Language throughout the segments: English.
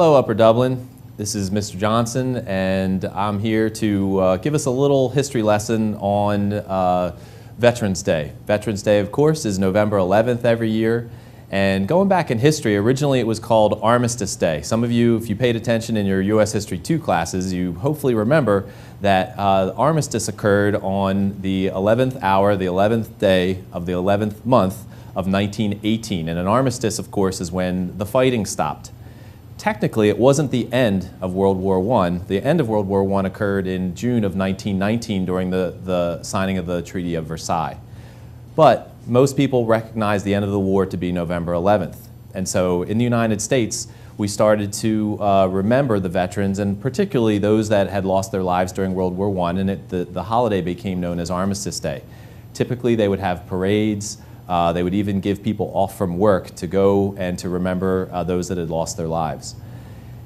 Hello, Upper Dublin. This is Mr. Johnson, and I'm here to give us a little history lesson on Veterans Day. Veterans Day, of course, is November 11th every year. And going back in history, originally it was called Armistice Day. Some of you, if you paid attention in your U.S. History 2 classes, you hopefully remember that armistice occurred on the 11th hour, the 11th day of the 11th month of 1918. And an armistice, of course, is when the fighting stopped. Technically, it wasn't the end of World War I. The end of World War I occurred in June of 1919 during the signing of the Treaty of Versailles. But most people recognize the end of the war to be November 11th. And so in the United States, we started to remember the veterans, and particularly those that had lost their lives during World War I, and the holiday became known as Armistice Day. Typically, they would have parades. They would even give people off from work to go and to remember those that had lost their lives.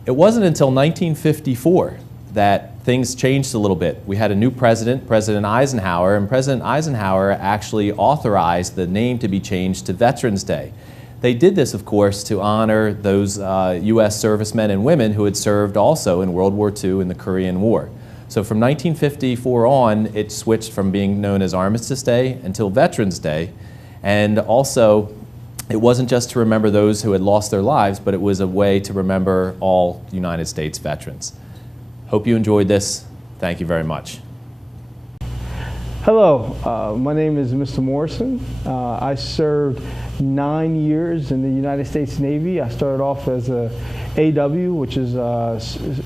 It wasn't until 1954 that things changed a little bit. We had a new president, President Eisenhower, and President Eisenhower actually authorized the name to be changed to Veterans Day. They did this, of course, to honor those U.S. servicemen and women who had served also in World War II and the Korean War. So from 1954 on, it switched from being known as Armistice Day until Veterans Day. And also, it wasn't just to remember those who had lost their lives, but it was a way to remember all United States veterans. Hope you enjoyed this. Thank you very much. Hello, my name is Mr. Morrison. I served 9 years in the United States Navy. I started off as a AW, which is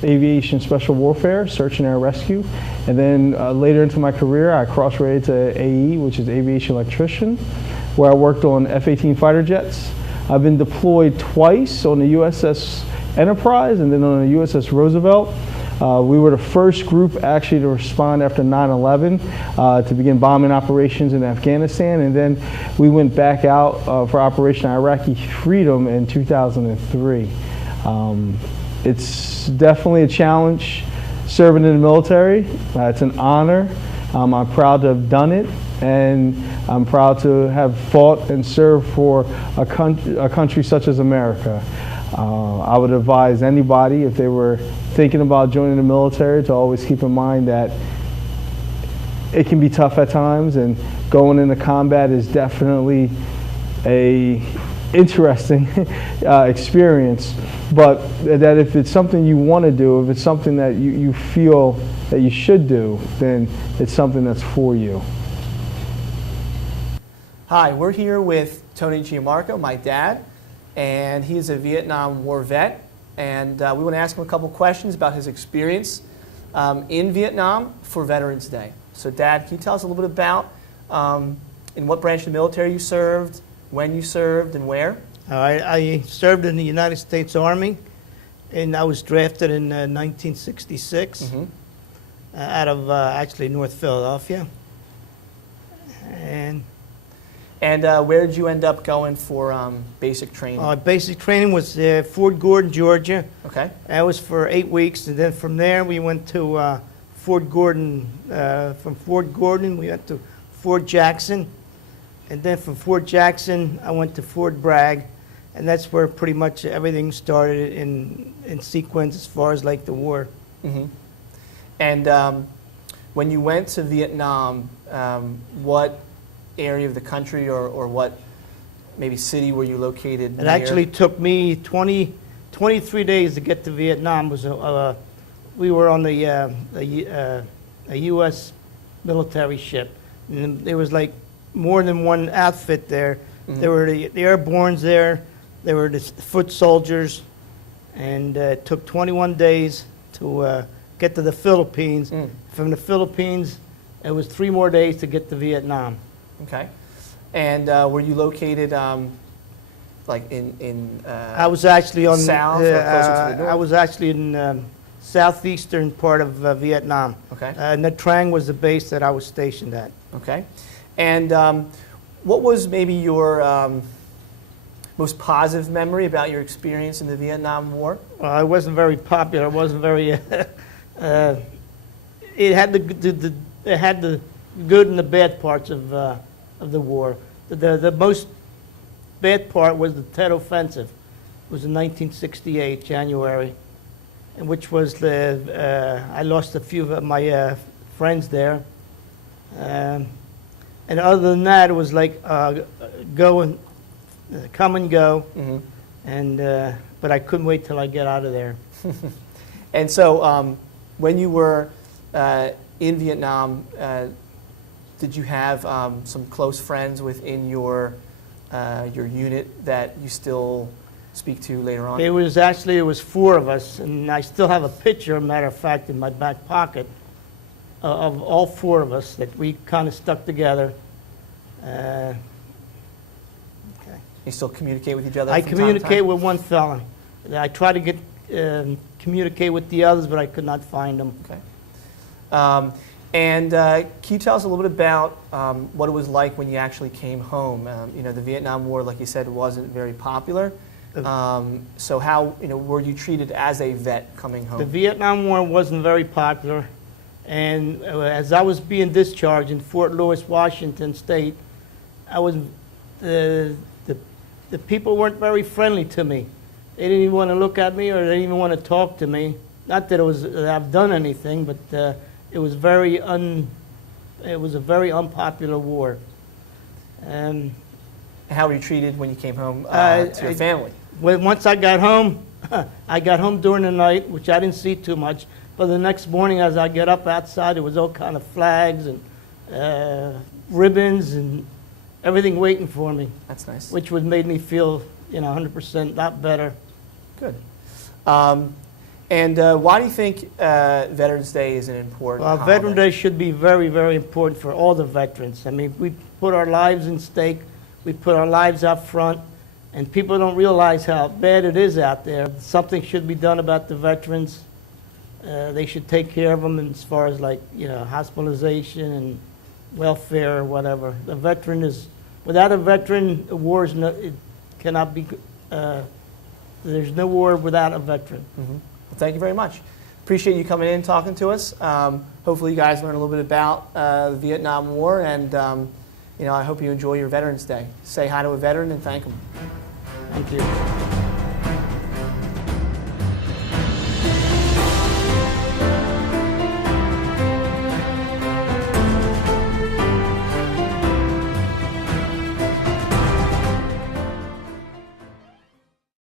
Aviation Special Warfare, Search and Air Rescue. And then later into my career, I cross-rated to AE, which is Aviation Electrician, where I worked on F-18 fighter jets. I've been deployed twice on the USS Enterprise and then on the USS Roosevelt. We were the first group actually to respond after 9/11 to begin bombing operations in Afghanistan, and then we went back out for Operation Iraqi Freedom in 2003. It's definitely a challenge serving in the military. It's an honor. I'm proud to have done it, and I'm proud to have fought and served for a country such as America. I would advise anybody, if they were thinking about joining the military, to always keep in mind that it can be tough at times, and going into combat is definitely a interesting experience, but that if it's something you want to do, if it's something that you feel that you should do, then it's something that's for you. Hi, we're here with Tony Gianmarco, my dad, and he is a Vietnam War vet, and we want to ask him a couple questions about his experience in Vietnam for Veterans Day. So Dad, can you tell us a little bit about in what branch of the military you served, when you served, and where? I served in the United States Army, and I was drafted in 1966 out of actually North Philadelphia. And where did you end up going for basic training? Basic training was Fort Gordon, Georgia. Okay. That was for 8 weeks, and then from there we went to Fort Gordon. From Fort Gordon we went to Fort Jackson, and then from Fort Jackson I went to Fort Bragg, and that's where pretty much everything started in sequence as far as like the war. And when you went to Vietnam, what area of the country or what maybe city were you located near? It actually took me 23 days to get to Vietnam. We were on a U.S. military ship, and there was like more than one outfit there. There were the airbornes there, there were the foot soldiers, and it took 21 days to get to the Philippines. From the Philippines, it was 3 more days to get to Vietnam. Okay. And were you located like in I was actually on south or closer to the north? I was actually in southeastern part of Vietnam. Okay. Nha Trang was the base that I was stationed at. Okay. And what was maybe your most positive memory about your experience in the Vietnam War? Well, I wasn't very popular. I wasn't very. It had the good and the bad parts of the war. The most bad part was the Tet Offensive. was in 1968, January, and which was the, I lost a few of my friends there. And other than that, it was like go and come and go, and but I couldn't wait till I get out of there. And so, when you were in Vietnam, did you have some close friends within your unit that you still speak to later on? It was 4 of us, and I still have a picture, matter of fact, in my back pocket of all 4 of us that we kind of stuck together. Okay. You still communicate with each other? I from time to communicate time? with one fella. I try to get communicate with the others, but I could not find them. Okay. And can you tell us a little bit about what it was like when you actually came home? You know, the Vietnam War, like you said, wasn't very popular. So how, were you treated as a vet coming home? The Vietnam War wasn't very popular, and as I was being discharged in Fort Lewis, Washington State, I was the people weren't very friendly to me. They didn't even want to look at me, or they didn't even want to talk to me. Not that I've done anything, but it was a very unpopular war. How were you treated when you came home to your family? Once I got home, I got home during the night, which I didn't see too much. But the next morning, as I get up outside, there was all kind of flags and ribbons and everything waiting for me. That's nice. Which would made me feel, 100% not better. Good. And why do you think Veterans Day is an important Well, holiday? Veterans Day should be very, very important for all the veterans. I mean, we put our lives in stake. We put our lives up front. And people don't realize how bad it is out there. Something should be done about the veterans. They should take care of them as far as hospitalization and welfare or whatever. The veteran is, without a veteran, a war is it cannot be, there's no war without a veteran. Well, thank you very much. Appreciate you coming in and talking to us. Hopefully you guys learned a little bit about the Vietnam War, and I hope you enjoy your Veterans Day. Say hi to a veteran and thank them. Thank you.